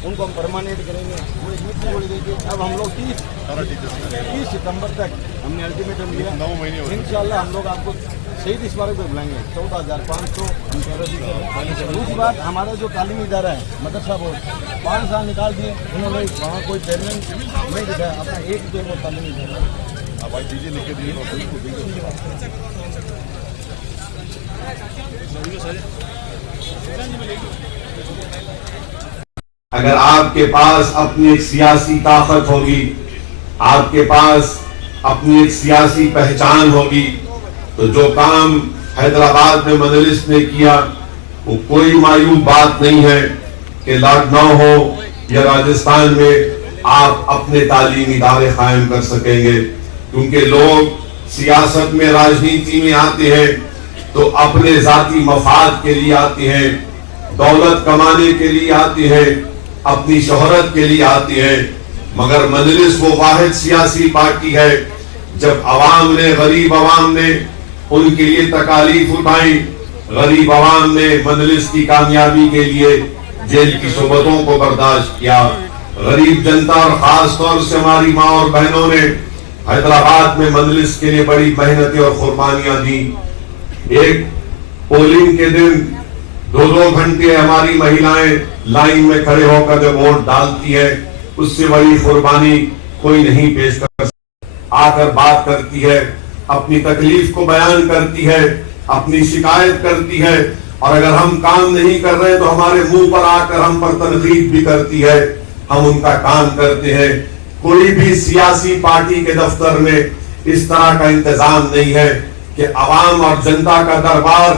उनको हम परमानेंट करेंगे। वो एक नीति बोली गई कि अब हम लोग 30 सितंबर तक हमने अल्टीमेटम दिया, 9 महीने इंशाल्लाह हम लोग आपको शहीद स्मारक पे बुलाएंगे। 14,500 हम कह रहे। दूसरी बात, हमारा जो तालीमी इदारा है मदरसा बोर्ड 5 साल निकाल दिए उन्होंने, वहाँ कोई पेमेंट नहीं दिखाया, अपना एक जो वो तालीमी इदारा अब चीजें लिख के दिए। अगर आपके पास अपनी एक सियासी ताकत होगी, आपके पास अपनी एक सियासी पहचान होगी, तो जो काम हैदराबाद में मजलिस ने किया वो कोई मायूब बात नहीं है कि लखनऊ हो या राजस्थान में आप अपने तालीमी इदारे कायम कर सकेंगे। क्योंकि लोग सियासत में, राजनीति में आते हैं तो अपने जाती मफाद के लिए आते हैं, दौलत कमाने के लिए आते हैं, अपनी शोहरत के लिए आती है। मगर मजलिस वो वाहिद सियासी पार्टी है जब अवाम ने, गरीब अवाम ने उनके लिए तकालीफ उठाई, गरीब अवाम ने मजलिस की कामयाबी के लिए जेल की सोबतों को बर्दाश्त किया। गरीब जनता और खास तौर से हमारी माँ और बहनों ने हैदराबाद में मजलिस के लिए बड़ी मेहनतें और कुर्बानियां दी। एक पोलिंग के दिन 2-2 घंटे हमारी महिलाएं लाइन में खड़े होकर जब वोट डालती है, उससे बड़ी कुर्बानी कोई नहीं पेश कर सकता। आकर बात करती है, अपनी तकलीफ को बयान करती है, अपनी शिकायत करती है, और अगर हम काम नहीं कर रहे तो हमारे मुंह पर आकर हम पर तनकीद भी करती है। हम उनका काम करते हैं। कोई भी सियासी पार्टी के दफ्तर में इस तरह का इंतजाम नहीं है कि अवाम और जनता का दरबार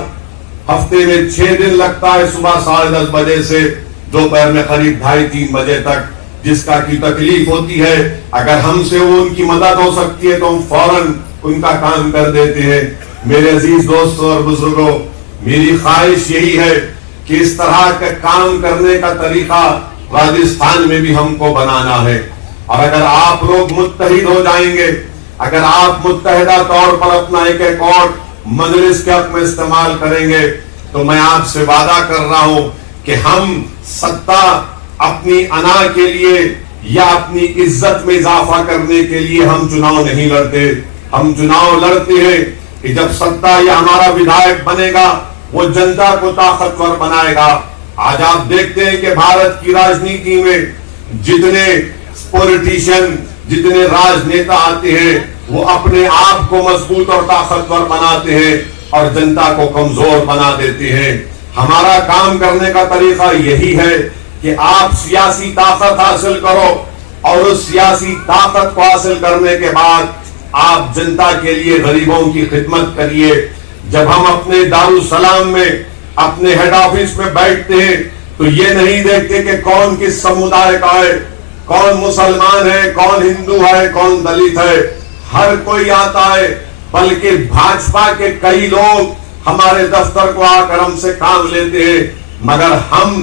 हफ्ते में 6 दिन लगता है, सुबह 10:30 बजे से दोपहर में करीब 2:30-3 बजे तक, जिसका की तकलीफ होती है। अगर हमसे वो उनकी मदद हो सकती है तो हम फौरन उनका काम कर देते हैं। मेरे अजीज दोस्तों और बुजुर्गों, मेरी ख्वाहिश यही है कि इस तरह का काम करने का तरीका राजस्थान में भी हमको बनाना है। और अगर आप लोग मुत्तहिद हो जाएंगे, अगर आप मुत्तहिदा तौर पर अपना एक और मजलिस के हक में इस्तेमाल करेंगे, तो मैं आपसे वादा कर रहा हूं कि हम सत्ता अपनी अना के लिए या अपनी इज्जत में इजाफा करने के लिए हम चुनाव नहीं लड़ते। हम चुनाव लड़ते हैं कि जब सत्ता या हमारा विधायक बनेगा वो जनता को ताकतवर बनाएगा। आज आप देखते हैं कि भारत की राजनीति में जितने पॉलिटिशियन, जितने राजनेता आते हैं, वो अपने आप को मजबूत और ताकतवर बनाते हैं और जनता को कमजोर बना देते हैं। हमारा काम करने का तरीका यही है कि आप सियासी ताकत हासिल करो और उस सियासी ताकत को हासिल करने के बाद आप जनता के लिए, गरीबों की खिदमत करिए। जब हम अपने दारुसलाम में, अपने हेड ऑफिस में बैठते हैं तो ये नहीं देखते कि कौन किस समुदाय का है, कौन मुसलमान है, कौन हिंदू है, कौन दलित है, हर कोई आता है। बल्कि भाजपा के कई लोग हमारे दफ्तर को आकर हमसे काम लेते हैं, मगर हम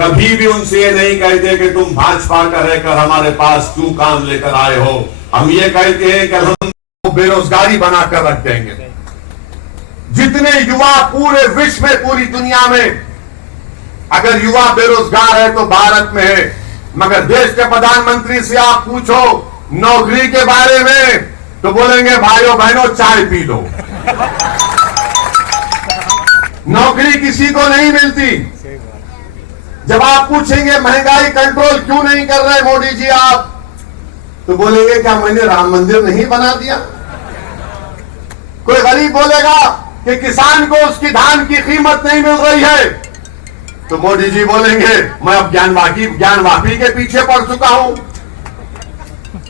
कभी भी उनसे ये नहीं कहते कि तुम भाजपा का रहकर हमारे पास क्यों काम लेकर आए हो। हम ये कहते हैं कि हम बेरोजगारी बनाकर रख देंगे। जितने युवा पूरे विश्व में, पूरी दुनिया में, अगर युवा बेरोजगार है तो भारत में है। मगर देश के प्रधानमंत्री से आप पूछो नौकरी के बारे में तो बोलेंगे भाइयों बहनों चाय पी लो। नौकरी किसी को नहीं मिलती। जब आप पूछेंगे महंगाई कंट्रोल क्यों नहीं कर रहे मोदी जी आप, तो बोलेंगे क्या मैंने राम मंदिर नहीं बना दिया। कोई गरीब बोलेगा कि किसान को उसकी धान की कीमत नहीं मिल रही है, तो मोदी जी बोलेंगे मैं अब ज्ञानवापी के पीछे पड़ चुका हूं।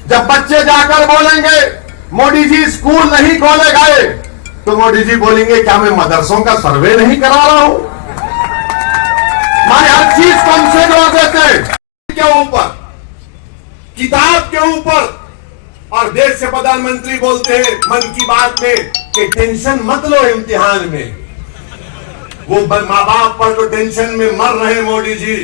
जब बच्चे जाकर बोलेंगे मोदी जी स्कूल नहीं खोले गए, तो मोदी जी बोलेंगे क्या मैं मदरसों का सर्वे नहीं करा रहा हूं। मैं हर चीज को हमसे जोड़ देते के ऊपर, किताब के ऊपर। और देश से प्रधानमंत्री बोलते हैं मन की बात में कि टेंशन मत लो इम्तिहान में। वो माँ बाप पर तो टेंशन में मर रहे मोदी जी।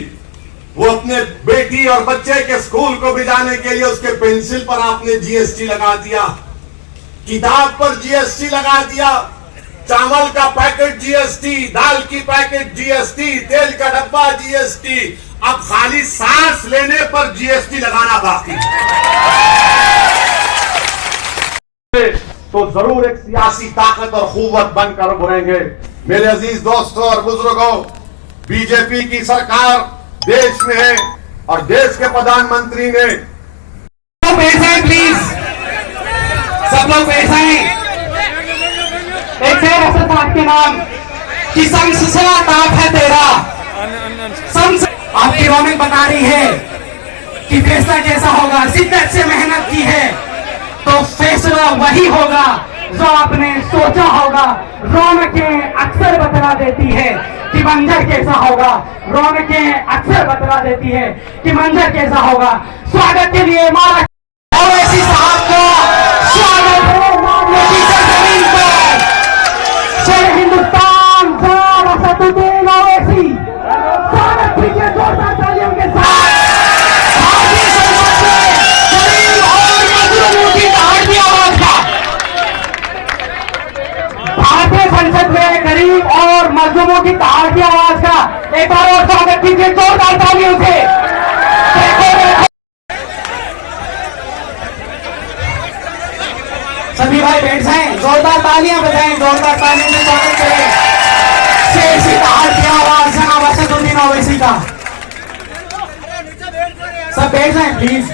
वो अपने बेटी और बच्चे के स्कूल को भेजाने के लिए उसके पेंसिल पर आपने जीएसटी लगा दिया, किताब पर जीएसटी लगा दिया। चावल का पैकेट जीएसटी, दाल की पैकेट जीएसटी, तेल का डब्बा जीएसटी, अब खाली सांस लेने पर जीएसटी लगाना बाकी है। तो जरूर एक सियासी ताकत और कुव्वत बनकर उभरेंगे। मेरे अजीज दोस्तों और बुजुर्गों, बीजेपी की सरकार देश में है और देश के प्रधानमंत्री ने बैठ जाए प्लीज, सब लोग बैठ जाए। एक शेर असद साहब के नाम कि संसला ताप है तेरा, आपकी रौनक बता रही है कि फैसला कैसा होगा। शिद्दत से मेहनत की है तो फैसला वही होगा जो आपने सोचा होगा। रौनकें अक्सर बतला देती है कि मंजर कैसा होगा, रौनकें अक्सर बतला देती है कि मंजर कैसा होगा। स्वागत के लिए मारा ओवैसी साहब का स्वागत है मामले की सरजमीन पर। शेर हिंदुस्तान जान असदुद्दीन ओवैसी, स्वागत कीजिए जोरदार तालियों के साथ। भारतीय संसद से गरीब और मजलूमों की दहाड़ती आवाज का, भारतीय संसद में गरीब और मजलूमों की दहाड़ती आवाज का एक बार और स्वागत कीजिए जोरदार तालियों से। सभी भाई बैठ जाएं, जोरदार तालियां बजाएं, जोरदार तालियों से स्वागत करें शेर की दहाड़ की आवाज जनाब असदुद्दीन ओवैसी का। सब बैठ जाएं प्लीज।